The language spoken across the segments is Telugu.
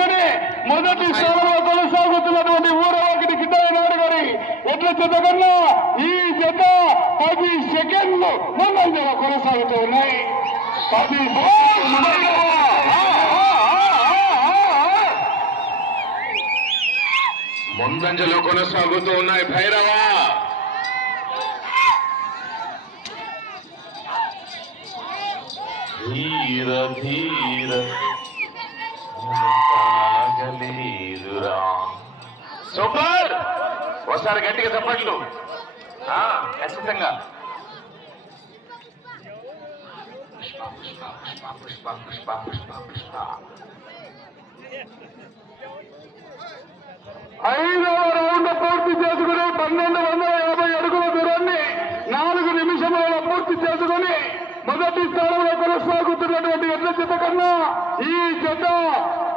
చేసుకుని మొదటి స్థానంలో కొనసాగుతున్నటువంటి ఊరవాకిటి కిందయ్య నాయుడు గారి ఎట్ల చెత్త కన్నా ఈ జత పది సెకండ్లు ముందంజలో కొనసాగుతూ ఉన్నాయి. పది సెకండ్లు ముందంజలో కొనసాగుతూ ఉన్నాయి భైరవ. ధీర ధీర. సాగలేదురా. సూపర్! ఒకసారి గట్టిగా చెప్పట్లు. ఖచ్చితంగా. పుష్ప పుష్ప పుష్ప పుష్ప పుష్ప పుష్ప పుష్ప. ఐదవ రౌండ్ పూర్తి చేసుకుని పన్నెండు వందల యాభై అడుగుల దూరాన్ని నాలుగు నిమిషములలో పూర్తి చేసుకుని మొదటి స్థానంలో కొనసాగుతున్నటువంటి ఎడ్ల జత కన్నా ఈ జత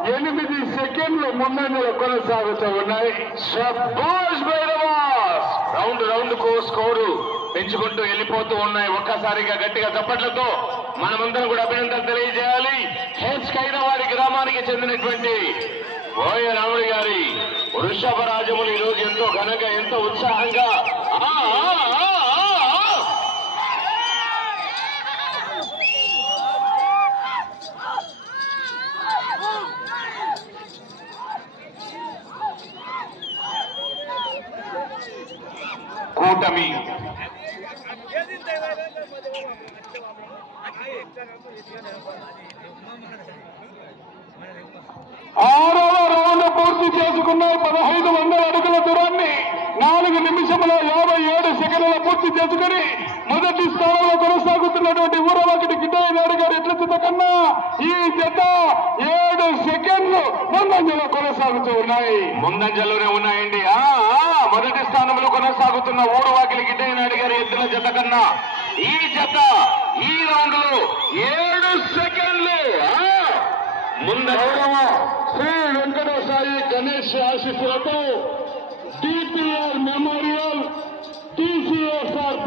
ఎనిమిది సెకండ్లు ముందంజలు కొనసాగుతూ ఉన్నాయి. శభాష్ భైరవాస్ రౌండ్ రౌండ్ కో స్కోరు పెంచుకుంటూ వెళ్ళిపోతూ ఉన్నాయి. ఒక్కసారిగా గట్టిగా చప్పట్లతో మనమందరం కూడా అభినందనలు తెలియజేయాలి. హెచ్ కైదవాడి గ్రామానికి చెందినటువంటి ఓయ రాముడి గారి వృషభ రాజములు ఈ రోజు ఎంతో ఘనంగా ఎంతో ఉత్సాహంగా ఆ, ఆ, ఆ, ఆ, ఆ. కూటమి. ఆరవ రౌండ్ పూర్తి చేసుకున్న పదహైదు వందల అడుగుల దూరాన్ని నాలుగు నిమిషముల యాభై ఏడు సెకండ్ల పూర్తి చేసుకుని మొదటి స్థానంలో కొనసాగుతున్నటువంటి ఊరవాకిటి గిడ్డయ్య నాయుడు గారు ఎట్ల జత కన్నా ఈ జత ఏడు సెకండ్లు ముందంజలో కొనసాగుతూ ఉన్నాయి. ముందంజలోనే ఉన్నాయండి. ఆ, మొదటి స్థానంలో కొనసాగుతున్న ఊరు వాకిలి గిడ్డయ్య నాయుడు గారి ఎద్దుల జత కన్నా ఈ జత ఈ రౌండ్లో ఏడు సెకండ్లు. ఆ, శ్రీ వెంకటేశాయి గణేష్ ఆశీస్సులతో DPR memorial TCSR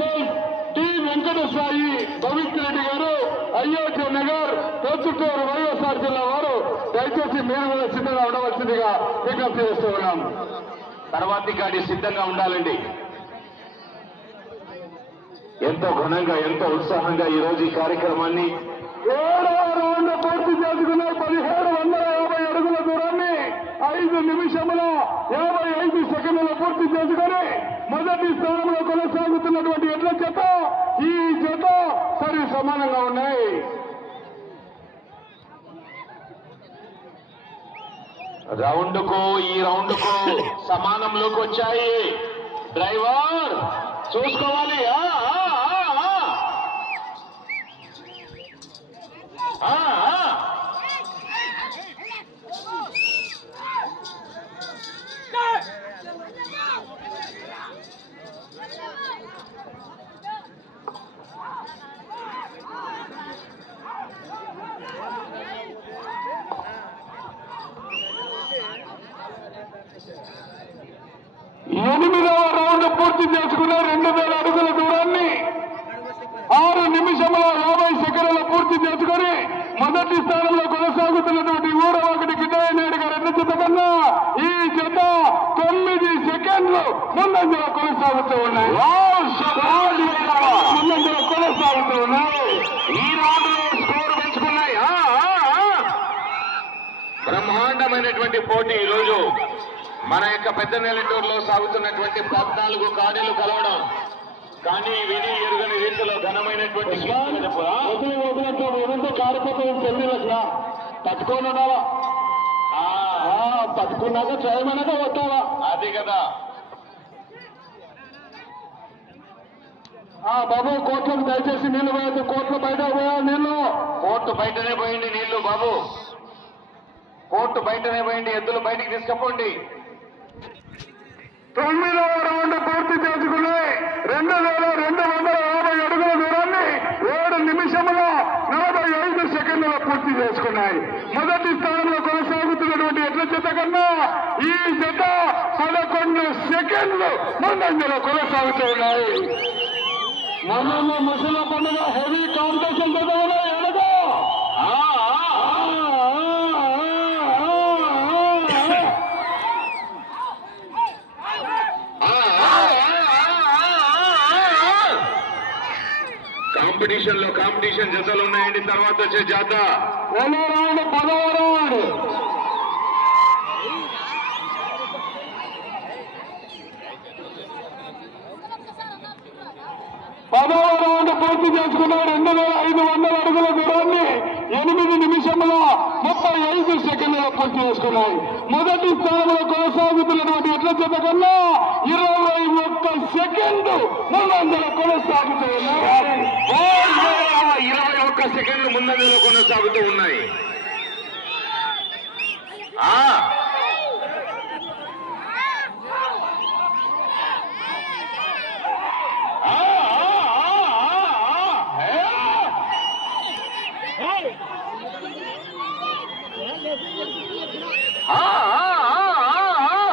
T Venkatesai Pavitra Reddy గారు అయోధ్య నగర్ పొద్దుటూరు వైఎస్ఆర్ జిల్లా వారు. దయచేసి మీరు కూడా సిద్ధంగా ఉండవలసిందిగా విజ్ఞప్తి చేస్తూ తర్వాతి కాడి సిద్ధంగా ఉండాలండి. ఎంతో ఘనంగా ఎంతో ఉత్సాహంగా ఈ రోజు ఈ కార్యక్రమాన్ని రౌండ్ పూర్తి చేసుకున్న పదిహేడు వందల యాభై అడుగుల దూరాన్ని ఐదు నిమిషముల యాభై ఐదు సెకండ్ల పూర్తి చేసుకుని మొదటి స్థానంలో కొనసాగుతున్నటువంటి ఎట్ల చేత ఈ చేత సరి సమానంగా ఉన్నాయి. రౌండ్ కో ఈ రౌండ్ సమానంలోకి వచ్చాయి. డ్రైవర్ చూసుకోవాలి ఆ, ఆ, ఆ, ఆ. ఆ, ఆ. ఎనిమిదవ రౌండ్ పూర్తి చేసుకున్న రెండు వేల అడుగుల దూరాన్ని ఆరు నిమిషముల యాభై సెకండ్ల పూర్తి చేసుకొని మొదటి స్థానంలో కొనసాగుతున్నటువంటి ఊరవాకటి గిడ్డయ్య నాయుడు గారు ఎన్న జత కన్నా ఈ జత తొమ్మిది సెకండ్లు ముందంజలో కొనసాగుతూ ఉన్నాయి. ముందంజలో కొనసాగుతూ ఉన్నాయి. ఈ రౌండ్లో స్కోర్ పెంచుకున్నాయి. బ్రహ్మాండమైనటువంటి పోటీ ఈ రోజు మన యొక్క పెద్ద నెల్లటూరులో సాగుతున్నటువంటి పద్నాలుగు కాడీలు కలవడం. కానీ విని ఎరుగని రీతిలో ఘనమైనటువంటి పట్టుకొని ఉండాలా? పట్టుకున్నాక చేయమనక కొట్టాలా అది కదా. ఆ బాబు కోట్లకు దయచేసి నీళ్ళు పోయొద్దు. కోట్ల బయట పోయా నీళ్ళు కోర్టు బయటనే పోయింది నీళ్ళు బాబు. కోర్టు బయటనే పోయింది. ఎద్దులు బయటికి తీసుకపోండి. తొమ్మిదవ రౌండ్ పూర్తి చేసుకుని రెండు వేల రెండు వందల యాభై అడుగుల దూరాన్ని ఏడు నిమిషముల నలభై ఐదు సెకండ్ల పూర్తి చేసుకున్నాయి. మొదటి స్థానంలో కొనసాగుతున్నటువంటి ఎడ్ల జత కన్నా ఈ జత పదకొండు సెకండ్లు ముందంజలో కొనసాగుతూ ఉన్నాయి. మొన్న ముసలి పండుగ హెవీ కాంపిటీషన్ ఎడగా కాంపిటీషన్లో కాంపిటీషన్ జతలు ఉన్నాయండి. తర్వాత వచ్చే జాత. పదవ పదవ రౌండ్ పూర్తి చేసుకున్న రెండు వేల ఐదు వందల అడుగుల దూరాన్ని ఎనిమిది నిమిషంలో ముప్పై ఐదు సెకండ్లలో పూర్తి చేసుకున్నాయి. మొదటి స్థానంలో కొనసాగుతున్నటువంటి ఎట్ల చేత కన్నా ఇరవై ఒక్క సెకండ్ ముందంజలో కొనసాగుతూ ఉన్నాయి ఇరవై ఒక్క సెకండ్లు ముందంజలో కొనసాగుతూ ఉన్నాయి ఆ ఆ, ఆ, ఆ, ఆ, ఆ. ఆ, ఆ, ఆ, ఆ, ఆ.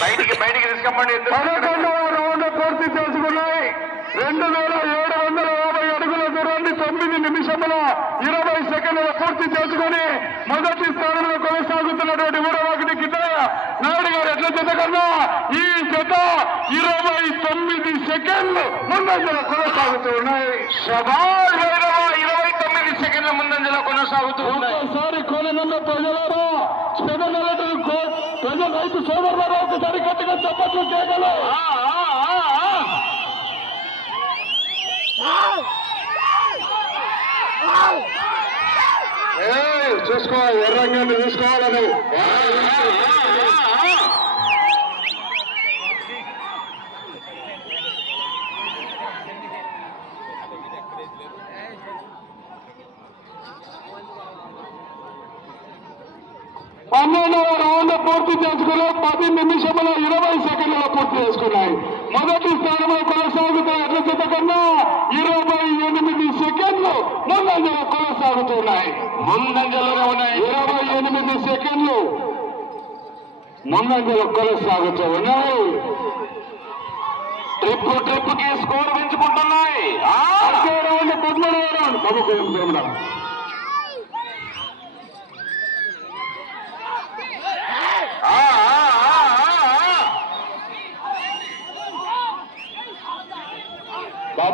బయటికి బయటికి తీసుకపోండి ఇద్దరు పదకొండవ రౌండ్ పూర్తి చేసుకున్నాయి రెండు వేల ఏడు వందల యాభై అడుగుల దూరాన్ని తొమ్మిది నిమిషముల ఇరవై సెకండ్ల పూర్తి చేసుకుని మొదటి స్థానంలో కొనసాగుతున్నటువంటి ఊరవాకిటి కింద గారు ఎట్ల జత కన్నా ఈ జత ఇరవై తొమ్మిది సెకండ్లు ముందంజలో కొనసాగుతూ ఉన్నాయి. సవాల్ ఇరవై తొమ్మిది సెకండ్ల ముందంజలో కొనసాగుతూ ఉన్నాయి. ఒక్కసారి కొననున్న ప్రజలారా స్పెదనలటి ప్రజల రైతు సోదరులారా ఒకసారి గట్టిగా చెప్పట్లు ఆ, ఆ, ఆ, ఆ. పన్నెండవ రౌండ్ పూర్తి చేసుకుని పది నిమిషముల ఇరవై సెకండ్లలో పూర్తి చేసుకున్నాయి. మొదటి స్థానంలో కొనసాగుతున్న ఎడ్ల జత కన్నా ఇరవై ఎనిమిది సెకండ్లు ముందంజలో కొనసాగుతున్నాయి. ముందంజలోనే ఉన్నాయి. ఇరవై ఎనిమిది సెకండ్లు ముందంజలో కొనసాగుతూ ఉన్నాయి. ట్రిప్ ట్రిప్కి స్కోర్ పెంచుకుంటున్నాయి. రౌండ్ పద్మూడవ రౌండ్ బాబు కొంచెం చూడరా. ఆ, ఆ, ఆ, ఆ, ఆ.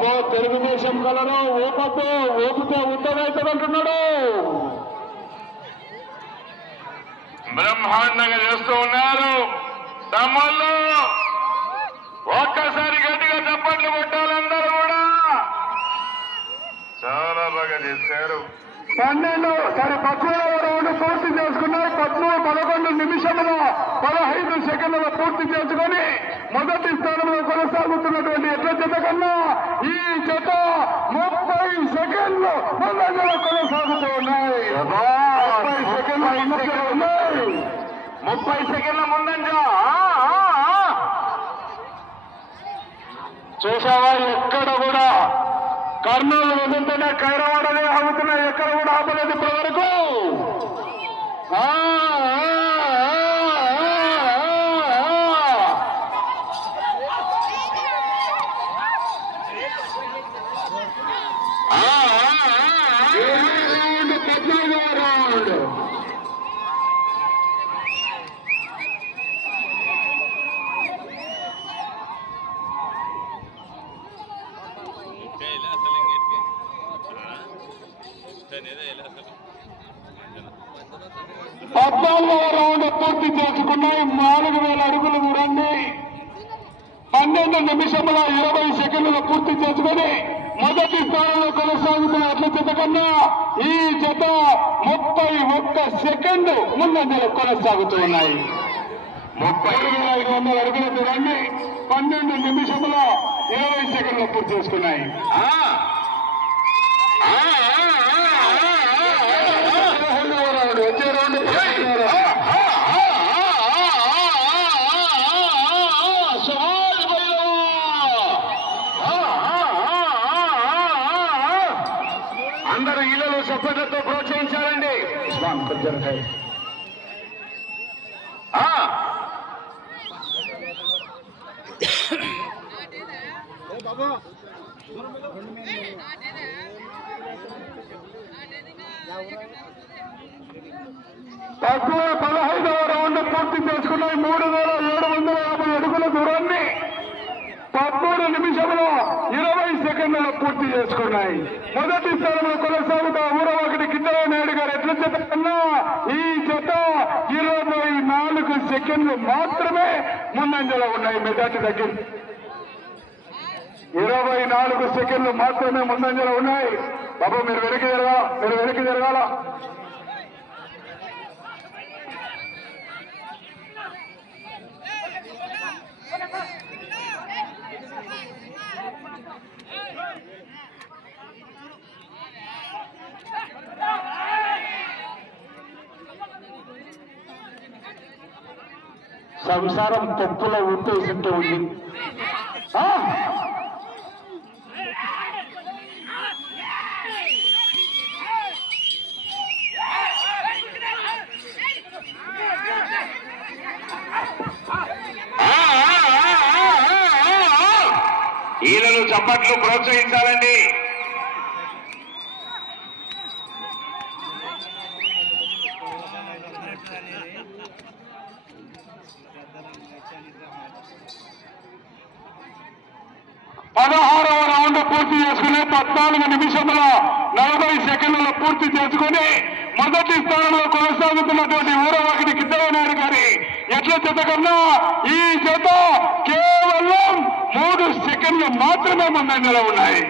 ఓ తెలుగుదేశం కలరు ఊపద్దు ఊపితే ఉద్దరైతుందంటున్నాడు. బ్రహ్మాండంగా చేస్తూ ఉన్నారు. తమ్ముళ్ళు ఒక్కసారి గట్టిగా చప్పట్లు కొట్టాలి కూడా. చాలా బాగా చేశారు. పన్నెండు సరే పద్నాలుగు రౌండ్ పూర్తి చేసుకున్నారు. పద్నాలుగు పదకొండు నిమిషముల పదహైదు సెకండ్ల పూర్తి చేసుకొని మొదటి స్థానంలో కొనసాగుతున్నటువంటి ఎట్ల జత కన్నా ఈ జత ముప్పై సెకండ్లు ముందంజలో కొనసాగుతూ ఉన్నాయి. ముప్పై సెకండ్లు ఉన్నాయి. ముప్పై సెకండ్ల ముందంజ. చూసావా ఎక్కడ కూడా కర్నూలు వదులుతూనే కైరవాడనే ఆగుతున్నాయి ఎక్కడ కూడా ఆపలేదు ఇప్పటి వరకు పద్నాలుగవ రౌండ్ పూర్తి చేసుకున్నాయి నాలుగు వేల అడుగుల చూడండి పన్నెండు నిమిషముల ఇరవై సెకండ్లు పూర్తి చేసుకుని మొదటి స్థానంలో కొనసాగుతున్న అట్ల జత కన్నా ఈ జత ముప్పై ఒక్క సెకండ్ ముందంజలు కొనసాగుతూ ఉన్నాయి ముప్పై వేల ఐదు వందల అడుగుల చూడండి పన్నెండు నిమిషముల ఇరవై సెకండ్లు పూర్తి చేసుకున్నాయి ఆ. ఆ, ఆ, ఆ, ఆ, ఆ, ఆ. పదకొండవ రౌండ్ వచ్చే రౌండ్ పదకొండవ రౌండ్. అందరూ ఇళ్ళలో సభ్యతతో ప్రోత్సహించాలండి ఆ, తక్కువ పదహైదవ రౌండ్ పూర్తి చేసుకున్నాయి మూడు వేల పదమూడు నిమిషంలో ఇరవై సెకండ్లలో పూర్తి చేసుకున్నాయి. మొదటి స్థానంలో కొనసాగుతా ఊరవకటి కిందయ్య నాయుడు గారు ఎట్ల జత కన్నా ఈ జత ఇరవై నాలుగు సెకండ్లు మాత్రమే ముందంజలో ఉన్నాయి. మెజార్టీ దగ్గర ఇరవై నాలుగు సెకండ్లు మాత్రమే ముందంజలో ఉన్నాయి. బాబు మీరు వెనక్కి జరగాల మీరు వెనక్కి జరగాల. సంసారం తప్పులో ఉత్తేసింటూ ఉంది. ఆ? ఈయనను చప్పట్లు ప్రోత్సహించాలండి పదహారవ రౌండ్ పూర్తి చేసుకుని పద్నాలుగు నిమిషముల నలభై సెకండ్లలో పూర్తి చేసుకుని మొదటి స్థానంలో కొనసాగుతున్నటువంటి ఊరవాకిటి కిద్దవనాయుడు గారి ఎట్ల జత కన్నా ఈ జత కేవలం మూడు సెకండ్లు మాత్రమే ముందంజలో ఉన్నాయి.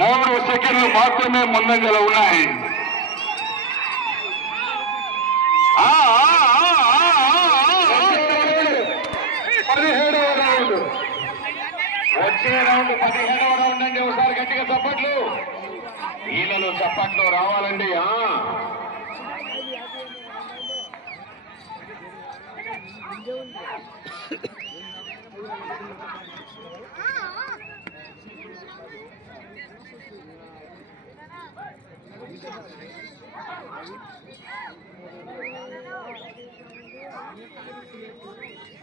మూడు సెకండ్లు మాత్రమే ముందంజలో ఉన్నాయి. పదిహేడవ రౌండ్. వచ్చే రౌండ్ అండి ఒకసారి గట్టిగా చప్పట్లు ఈయనలు చప్పట్లు రావాలండి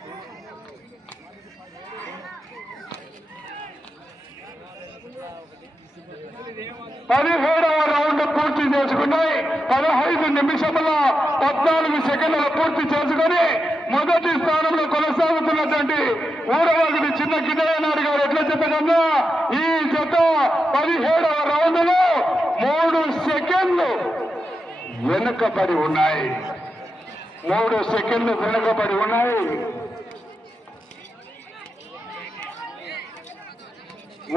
Thank you. పదిహేడవ రౌండ్ పూర్తి చేసుకున్నాయి పదహైదు నిమిషముల పద్నాలుగు సెకండ్ల పూర్తి చేసుకుని మొదటి స్థానంలో కొనసాగుతున్నటువంటి ఊరవాగిని చిన్న కిదయనాడు గారు ఎట్లా చెప్పగలరా? ఈ జత పదిహేడవ రౌండ్లో మూడు సెకండ్లు వెనుకబడి ఉన్నాయి. మూడు సెకండ్లు వెనుకబడి ఉన్నాయి.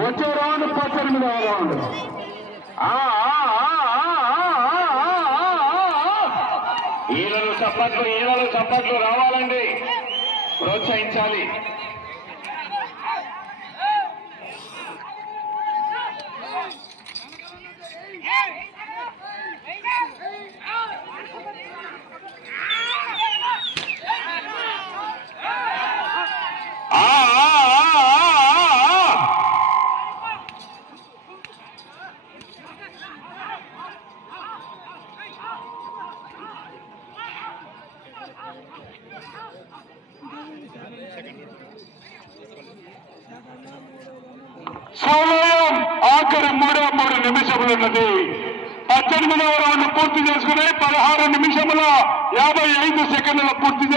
వచ్చే రౌండ్ పద్దెనిమిది రౌండ్ ఈలలు చప్పట్లు ఈలలు చప్పట్లు రావాలండి. ప్రోత్సహించాలి.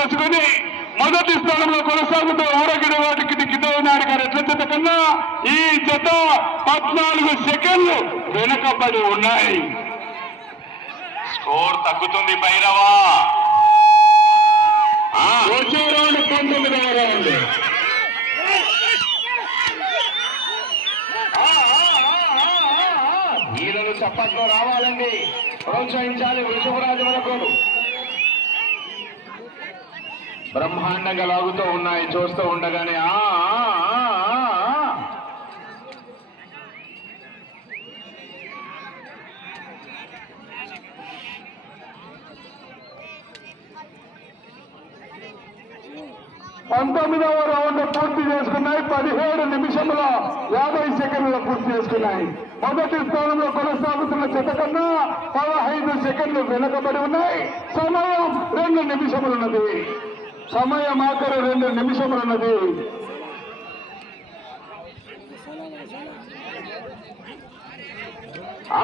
పూర్తి చేసుకుని మొదటి స్థానంలో కొనసాగుతూ ఊరగిడి వాటికి కిదోనాడు గారు. ఎట్ల జత కన్నా ఈ జత పద్నాలుగు సెకండ్లు వెనుకబడి ఉన్నాయి. స్కోర్ తగ్గుతుంది భైరవా. ఆ, వచ్చే రౌండ్. పంతొమ్మిదవ రౌండ్ చప్పట్లో రావాలండి. ప్రోత్సహించాలి వృషభరాజు మనకు బ్రహ్మాండంగా లాగుతూ ఉన్నాయి చూస్తూ ఉండగానే ఆ, పంతొమ్మిదవ రౌండ్ పూర్తి చేసుకున్నాయి పదిహేడు నిమిషముల యాభై సెకండ్లు పూర్తి చేసుకున్నాయి. మొదటి స్థానంలో కొనసాగుతున్న చెత్త కన్నా పదహైదు సెకండ్లు వెనుకబడి ఉన్నాయి. సమయం రెండు నిమిషములున్నది. సమయం ఆఖరి రెండు నిమిషములున్నది ఆ,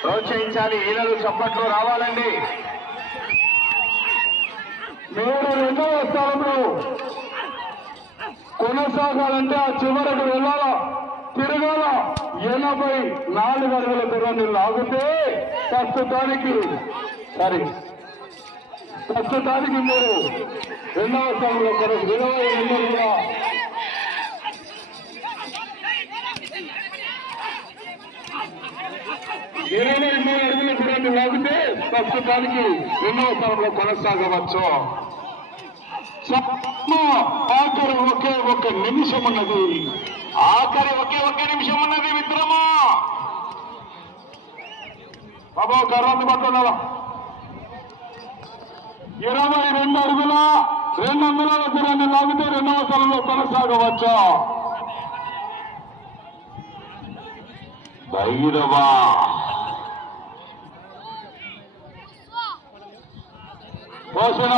ప్రోత్సహించాలి ఈలలు చప్పట్లు రావాలండి మీరు రెండవ స్థానంలో కొనసాగాలంటే ఆ చివరకు వెళ్ళాలా తిరగాల ఎనభై నాలుగు అడుగుల దూరాన్ని లాగితే ప్రస్తుతానికి సారీ. ప్రస్తుతానికి మీరు రెండవ స్థానంలో కొరకు ఇరవై రెండు కూడా ఇరవై రెండు అడుగుల దూరాన్ని లాగితే ప్రస్తుతానికి రెండవ స్థానంలో కొనసాగవచ్చు. ఆఖరి ఒకే ఒక నిమిషం ఉన్నది. ఆఖరి ఒకే ఒక నిమిషం ఉన్నది మిత్రమా? బాబా కర్రను పట్టుకున్నావా ఇరవై రెండు అడుగుల రెండు అంగుళాల దూరాన్ని లాగితే రెండవ స్థలంలో కొనసాగవచ్చు? భైరవా! పోసిన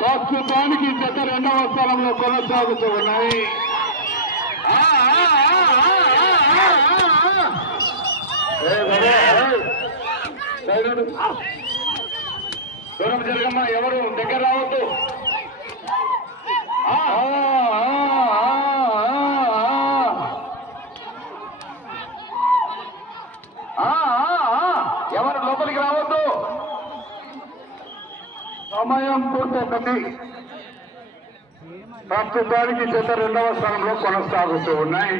ప్రస్తుతానికి జత రెండవ స్థలంలో కొనసాగుతూ ఉన్నాయి ఆ, ఆ, ఆ, ఆ, ఆ, ఆ, ఆ. ఏ, గొడవ, ఏ. సైలెంట్. దూరం జరగమ్మా ఎవరు? దగ్గర రావద్దు. ఎవరు? లోపలికి రావద్దు. సమయం పూర్తవుతుంది. ప్రస్తుతానికి జత రెండవ స్థానంలో కొనసాగుతూ ఉన్నాయి.